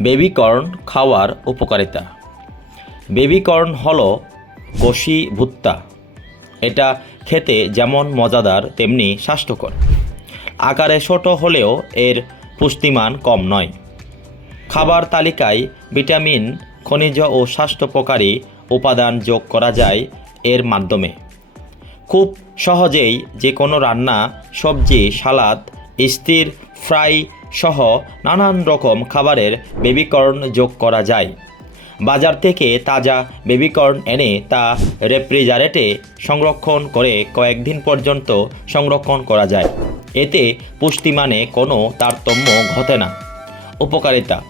Baby corn খাওয়ার উপকারিতা। Baby corn হলো কষি ভুট্টা। এটা খেতে যেমন মজাদার, তেমনি স্বাস্থ্যকর। আকারে ছোট হলেও এর পুষ্টিমান কম নয়। খাবার তালিকায় ভিটামিন, খনিজ ও স্বাস্থ্যোপকারী উপাদান যোগ করা যায় এর মাধ্যমে। খুব সহজেই যে কোনো রান্না, সবজি, সালাদ, স্থির ফ্রাই সহ নানান রকম খাবারের বেবিকর্ন যোগ করা যায়। বাজার থেকে তাজা বেবিকর্ন এনে তা রেফ্রিজারেটে সংরক্ষণ করে কয়েকদিন পর্যন্ত সংরক্ষণ করা যায়। এতে পুষ্টিমানে কোনো তারতম্য ঘটে না। উপকারিতা।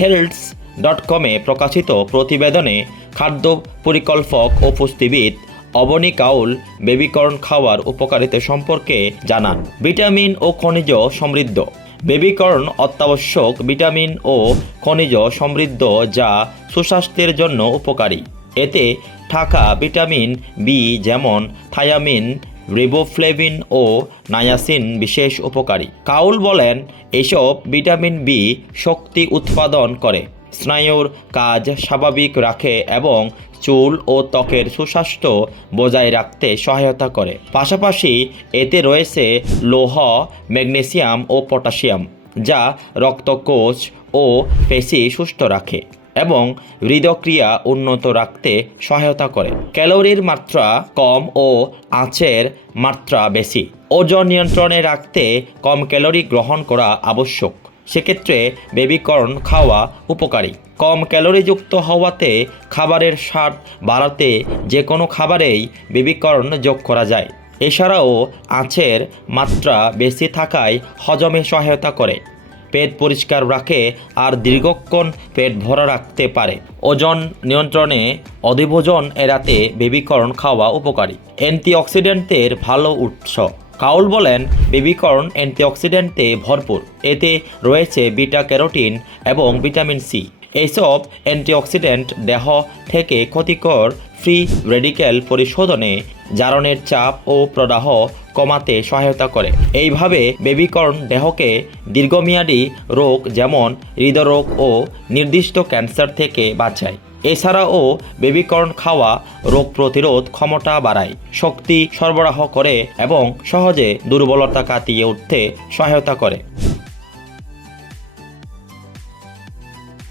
হেলথস ডট কমে প্রকাশিত প্রতিবেদনে খাদ্য পরিকল্পক ও পুষ্টিবিদ অবনী কাউল বেবিকর্ন খাওয়ার উপকারিতা সম্পর্কে জানান। ভিটামিন ও খনিজ সমৃদ্ধ। বেবিকর্ন অত্যাবশ্যক ভিটামিন ও খনিজ সমৃদ্ধ যা সুস্বাস্থ্যের জন্য উপকারী। এতে থাকা ভিটামিন বি যেমন থায়ামিন, রিবোফ্লেভিন ও নায়াসিন বিশেষ উপকারী। কাউল বলেন, এসব ভিটামিন বি শক্তি উৎপাদন করে। স্নায়ুর কাজ স্বাভাবিক রাখে এবং চুল ও ত্বকের সুস্বাস্থ্য বজায় রাখতে সহায়তা করে। পাশাপাশি এতে রয়েছে লৌহ, ম্যাগনেসিয়াম ও পটাশিয়াম, যা রক্তকোষ ও পেশি সুস্থ রাখে এবং হৃদক্রিয়া উন্নত রাখতে সহায়তা করে। ক্যালোরির মাত্রা কম ও আঁচের মাত্রা বেশি। ওজন নিয়ন্ত্রণে রাখতে কম ক্যালোরি গ্রহণ করা আবশ্যক। সেক্ষেত্রে বেবিকর্ন খাওয়া উপকারী। কম ক্যালোরিযুক্ত হওয়াতে খাবারের স্বাদ বাড়াতে যে কোনো খাবারেই বেবিকর্ন যোগ করা যায়। এছাড়াও আঁচের মাত্রা বেশি থাকায় হজমে সহায়তা করে। পেট পরিষ্কার রাখে আর দীর্ঘক্ষণ পেট ভরা রাখতে পারে। ওজন নিয়ন্ত্রণে অধিভোজন এড়াতে বেবিকর্ন খাওয়া উপকারী। অ্যান্টিঅক্সিডেন্টের ভালো উৎস। কাউল বলেন বেবিকর্ন অ্যান্টিঅক্সিডেন্টে ভরপুর। এতে রয়েছে বিটা ক্যারোটিন এবং ভিটামিন সি। এইসব অ্যান্টিঅক্সিডেন্ট দেহ থেকে ক্ষতিকর ফ্রি রেডিক্যাল পরিশোধনে জারণের চাপ ও প্রদাহ কমাতে সহায়তা করে। এইভাবে বেবিকর্ন দেহকে দীর্ঘমেয়াদী রোগ যেমন হৃদরোগ ও নির্দিষ্ট ক্যান্সার থেকে বাঁচায়। এছাড়াও বেবিকর্ন খাওয়া রোগ প্রতিরোধ ক্ষমতা বাড়ায়, শক্তি সরবরাহ করে এবং সহজে দুর্বলতা কাটিয়ে উঠতে সহায়তা করে।